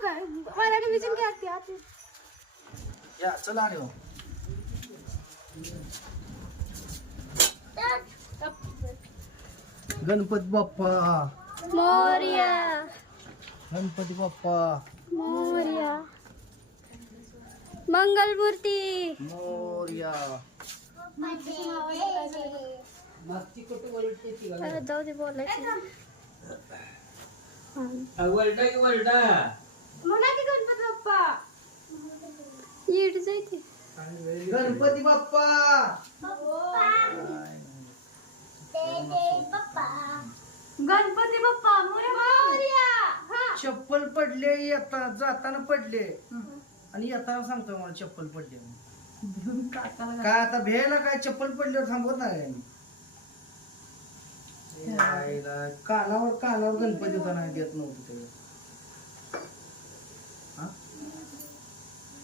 आणू काय मराठी विजन घ्या की आत या चला आणि हो. गणपती बाप्पा मोरया गणपती बाप्पा मोरया मंगलमूर्ती मोरया. जाऊ दे बोलायचं म्हणा की गणपती बाप्पा येड जायचे गणपती बाप्पा गणपती बाप्पा मोरया चप्पल पडले येता जाताना पडले आणि येताना सांगतो मला चप्पल पडले काय आता भेला काय चप्पल पडल्यावर थांबवत नाही कानावर गणपती होता नाही देत नव्हतं ते